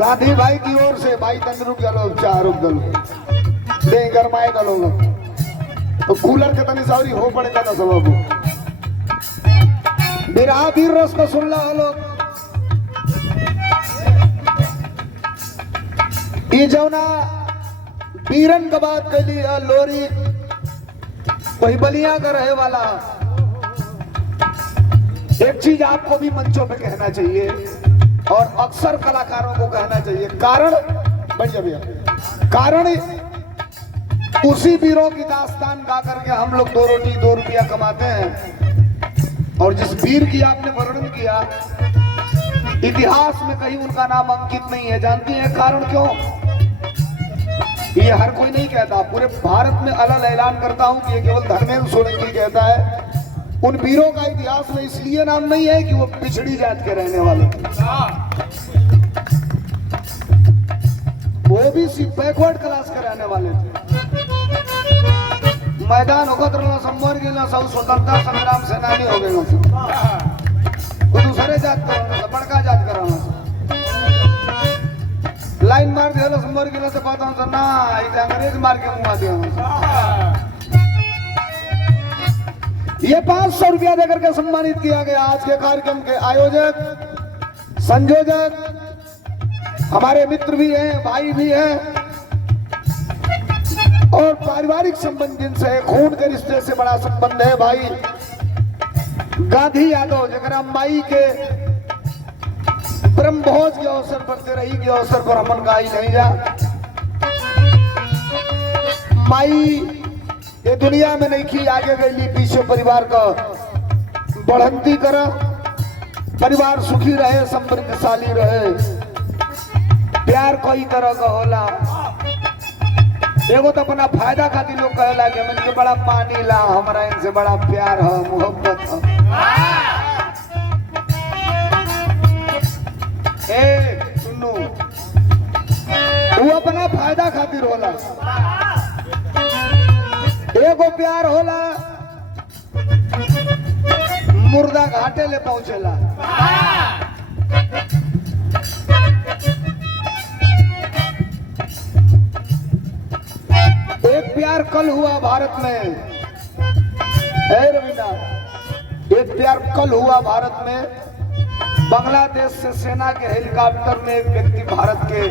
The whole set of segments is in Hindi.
गांधी भाई की ओर से भाई तन रुक गलो चार रुक गलो दे गरमाए गलो तो कूलर के तनी सारी हो पड़ेगा ना सब बिरहा वीर रस को सुन ला लोग ये जौना वीरन का बात कर लिया लोरी वही बलिया का रहे वाला एक चीज आपको भी मंचों पे कहना चाहिए और अक्सर कलाकारों को कहना चाहिए कारण बढ़िया भैया कारण उसी वीरों की दास्तान गा करके हम लोग 2 रोटी 2 रुपया कमाते हैं और जिस वीर की आपने वर्णन किया इतिहास में कहीं उनका नाम अंकित नहीं है। जानती हैं कारण क्यों? ये हर कोई नहीं कहता, पूरे भारत में अलग ऐलान करता हूं कि ये केवल धर्मेंद्र सोलंकी कहता है। उन वीरों का इतिहास में इसलिए नाम नहीं है कि वो पिछड़ी जात के रहने वाले थे, वो भी बैकवर्ड क्लास के रहने वाले थे। मैदान होकर संवर गेला सब स्वतंत्रता संग्राम सेनानी हो गए वो दूसरे जात का बड़का जात का लाइन मार दिया संवर गेला से कहता हूँ ना अंग्रेज मार के मुआ दिया। ये 500 रुपया देकर के सम्मानित किया गया। आज के कार्यक्रम के आयोजक संयोजक हमारे मित्र भी हैं, भाई भी हैं और पारिवारिक संबंध जिनसे खून के रिश्ते से बड़ा संबंध है। भाई गांधी यादव जगरा माई के ब्रह्मभोज के अवसर पर तेरही के अवसर पर हमन गाई नहीं जा माई ये दुनिया में नहीं की आगे गई पीछे परिवार का बढ़ंती करा, परिवार सुखी रहे समृद्धशाली रहे। प्यार कई तरह का होला, एगो तो अपना फायदा खातिर लोग कहला कि मन के बड़ा पानी ला हमारा इनसे बड़ा प्यार है मोहब्बत है। ए सुनो वो अपना फायदा खातिर होला, एगो प्यार होला मुर्दा घाटे ले पहुंचेला। एक प्यार कल हुआ भारत में, रवीना एक प्यार कल हुआ भारत में। बांग्लादेश से सेना के हेलीकॉप्टर में एक व्यक्ति भारत के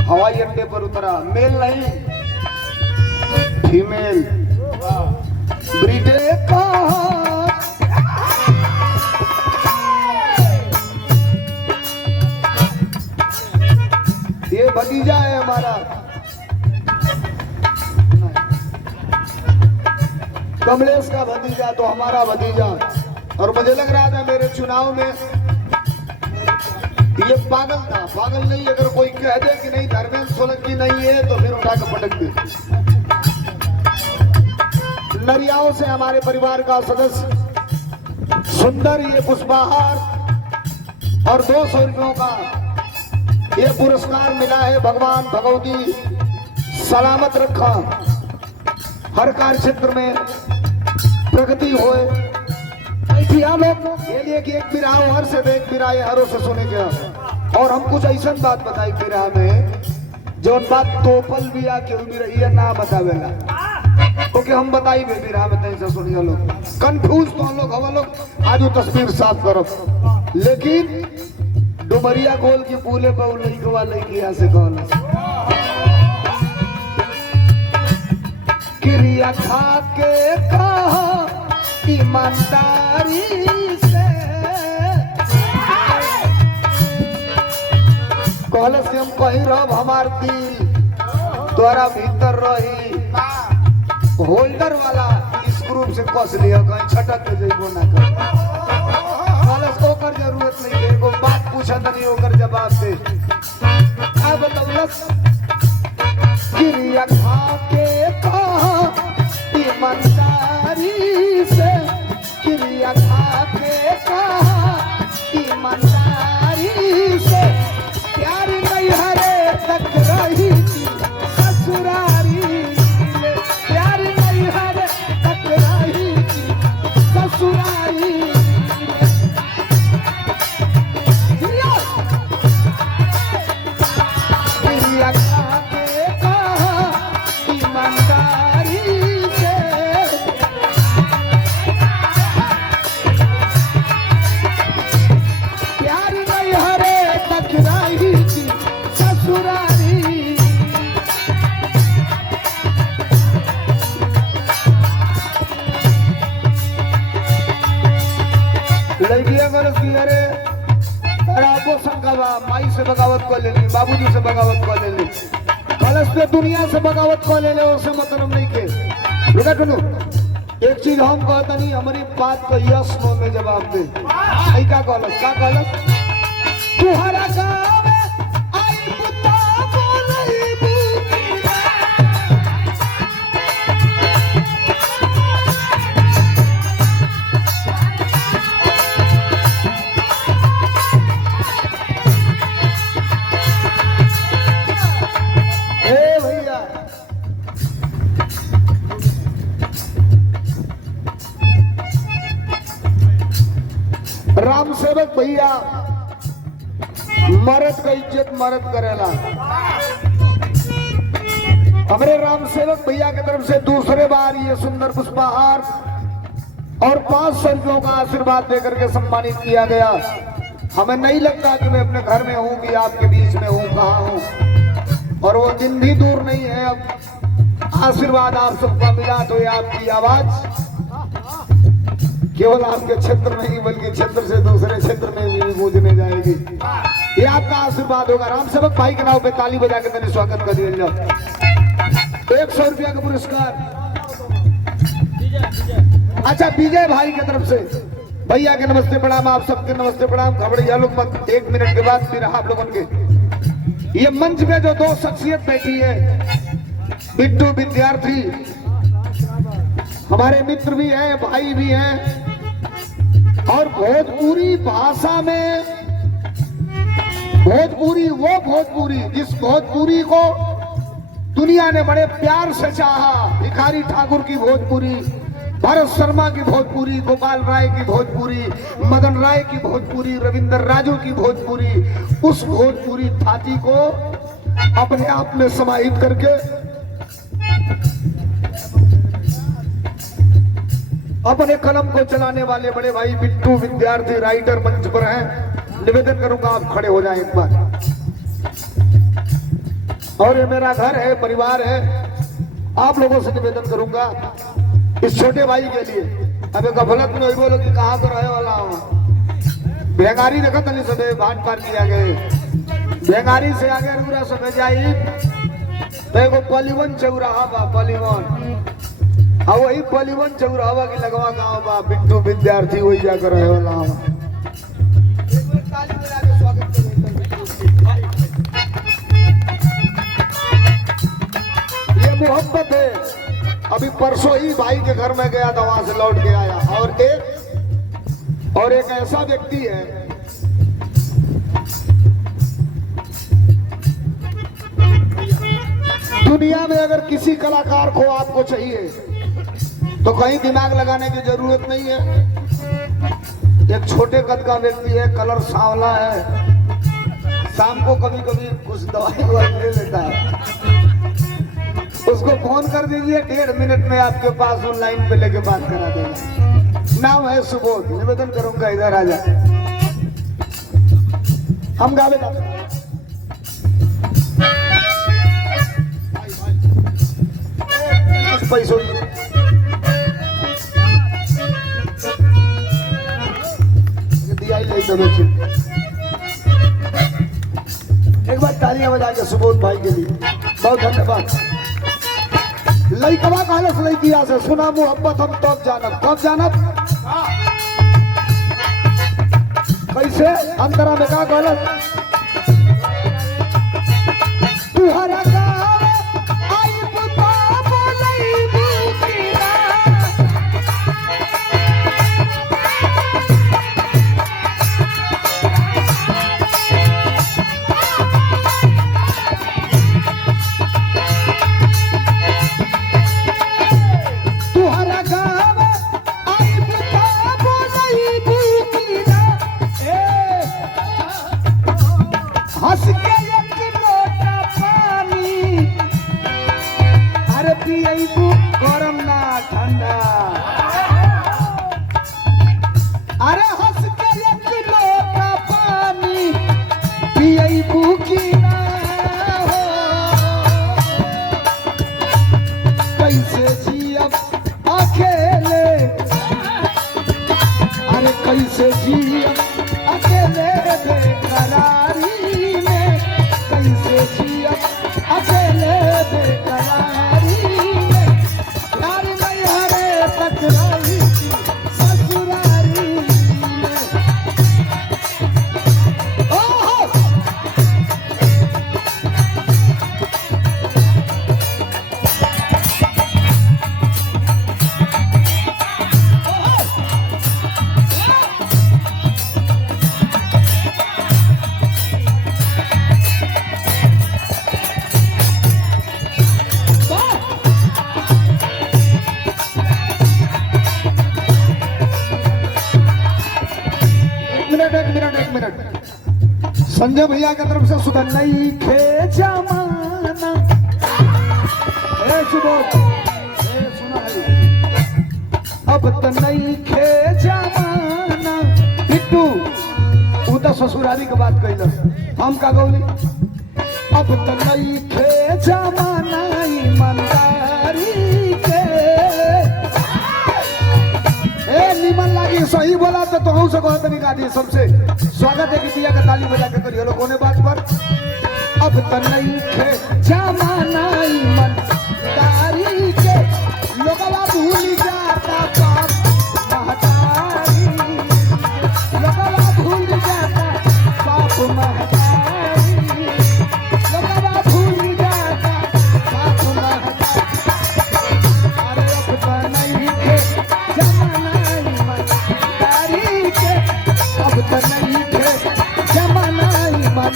हवाई अड्डे पर उतरा, मेल नहीं फीमेल। ब्रिटेन का ये भतीजा है हमारा, कमलेश का भतीजा तो हमारा भतीजा। और मुझे लग रहा था मेरे चुनाव में ये पागल था, पागल नहीं। अगर कोई कह दे कि नहीं धर्मेंद्र सोलंकी नहीं है तो फिर उठा के पटक दे। नरियाओं से हमारे परिवार का सदस्य सुंदर ये पुष्पहार और 200 रुपयों का ये पुरस्कार मिला है। भगवान भगवती सलामत रखा, हर कार्य क्षेत्र में प्रगति होए। ये लिए कि एक बिरहा हर से एक बिरहा हरों से सुने गया और हम कुछ ऐसा बात बताई बिरहा में जो बात तोपल भी आ के भी रही है ना बतावेला क्योंकि हम बताई भी बिरहा में तैसे सुनिए लोग कंफ्यूज तो हम लोग हवा लोग आज वो तस्वीर साफ करो। लेकिन डुमरिया गोल की पूले पर लइकवा लइकिया से कहला क्रिया खा के कहा ईमानदारी से कहले से हम कहीं रब हमार दिल तोरा भीतर रही होल्डर वाला स्क्रू से कस लिया कहीं छटक के जइबो ना कर। कहले से ओकर जरूरत नहीं है, एगो बात पूछत नहीं ओकर जवाब दे। का बतौलस क्रिया खा के कहा ईमानदारी से, क्रिया खा के कहा ईमानदारी से। प्यार नहीं हरे तक रही ससुरारी, प्यार नहीं हरे तक रही ससुरारी। लड़कियां गलत की अरे आपको शंका माई से बगावत को ले ली, बाबूजी से बगावत को ले ली, कलश पे दुनिया से बगावत को ले ले, उससे मतलब नहीं के रुका टुनु। एक चीज हम कहता नहीं, हमारी बात को यस नो में जवाब दे। का कलश तुहरा गाँव में आई बुता बोलई बुकीरा। राम सेवक भैया मर्द का इज्जत मर्द करेला। हमारे राम सेवक भैया की तरफ से दूसरे बार ये सुंदर पुष्पहार और 500 रुपयों का आशीर्वाद देकर के सम्मानित किया गया। हमें नहीं लगता कि मैं अपने घर में हूँ कि आपके बीच में हूँ, कहाँ हूँ, और वो दिन भी दूर नहीं है। अब आशीर्वाद आप सबका मिला तो ये आपकी आवाज केवल आपके क्षेत्र नहीं बल्कि क्षेत्र से दूसरे क्षेत्र में भी गूंजने जाएगी। ये आपका आशीर्वाद होगा। राम सेवक भाई के नाम पे ताली बजा के मैंने स्वागत कर दिया जाओ। 100 रुपया का पुरस्कार। अच्छा, विजय भाई की तरफ से भैया के नमस्ते प्रणाम, आप सबके नमस्ते प्रणाम। घबराइए लोग मत, 1 मिनट के बाद फिर आप लोगों के ये मंच में जो 2 शख्सियत बैठी है, बिट्टू विद्यार्थी हमारे मित्र भी हैं, भाई भी हैं, और भोजपुरी भाषा में भोजपुरी, वो भोजपुरी जिस भोजपुरी को दुनिया ने बड़े प्यार से चाहा, भिखारी ठाकुर की भोजपुरी, भरत शर्मा की भोजपुरी, गोपाल राय की भोजपुरी, मदन राय की भोजपुरी, रविंद्र राजू की भोजपुरी, उस भोजपुरी थाती को अपने आप में समाहित करके अपने कलम को चलाने वाले बड़े भाई बिट्टू विद्यार्थी राइटर मंच पर हैं। निवेदन करूंगा आप खड़े हो जाएं एक बार। और ये मेरा घर है, परिवार है, आप लोगों से निवेदन करूंगा इस छोटे भाई के लिए। अबे गफलत में बोलो कि कहाँ तो रहे वाला हूँ, बेगारी रखा तनी सदे भाट पार किया गए, बेगारी से आगे पूरा समय जाई देखो पलिवन चौराहा बा, पलिवन वही पलिवन चौराहा की लगवा गाँव बा, बिट्टू विद्यार्थी वही जाकर रहे वाला हूँ। ये मोहब्बत है। अभी परसों ही भाई के घर में गया था, वहां से लौट के आया। और एक ऐसा व्यक्ति है दुनिया में, अगर किसी कलाकार को आपको चाहिए तो कहीं दिमाग लगाने की जरूरत नहीं है। एक छोटे कद का व्यक्ति है, कलर सांवला है, शाम को कभी कभी कुछ दवाई ले लेता है, उसको फोन कर दीजिए, 1.5 मिनट में आपके पास ऑनलाइन पे लेके बात करा देगा। नाम है सुबोध। निवेदन करूंगा इधर आ जाए, हम गावे पैसों दिया ही नहीं। एक बार तालियां बजा के सुबोध भाई के लिए बहुत धन्यवाद। लइकवा कहलस लइकिया से, सुना मोहब्बत हम तब जानब, कब जानब, कैसे अंतरा में का कहलस, तुहरा गाँव आई बुता बोलई बुकीरा। कैसे जिया अकेले बेकरारी में, कैसे जिया अकेले बेकरारी में, प्यार नहीं हरे टकराई ससुरारी में। ओहो एक मिनट संजय भैया की तरफ से सुधा नहीं खे जमाना। सुबोध सुना है अब तो नहीं खे जमाना। बिट्टू वो तो ससुरारी के बात कैलस, हम का गौली अब तो नहीं खे जमाना ईमानदारी के। निमन लागी सही बोला तो तुम से कहते नहीं गा दिए। सबसे स्वागत है कि दिया का ताली बजा के करिए लोग कोने बात पर। अब तो नहीं खे जमाना ईमानदारी के, लोगवा भूल जाता बाप महतारी, लोगवा भूल जाता बाप महतारी, लोगवा भूल जाता बाप महतारी। अरे अब तो नहीं खे जमाना ईमानदारी के, अब तो नहीं खे जमाना ईमान।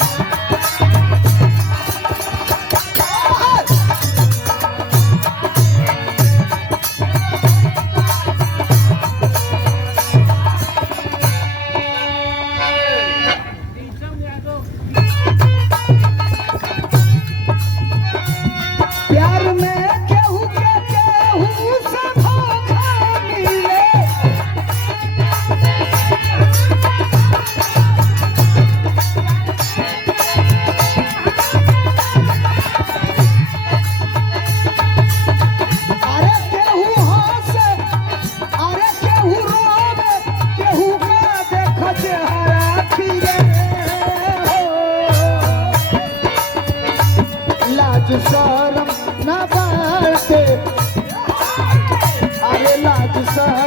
प्यार में केहू के केहू से धोखा मिले, अरे केहू हंसे अरे केहू रोवे, केहू का देख चेहरा खिले। लाज शरम न बाटे, अरे लाज शरम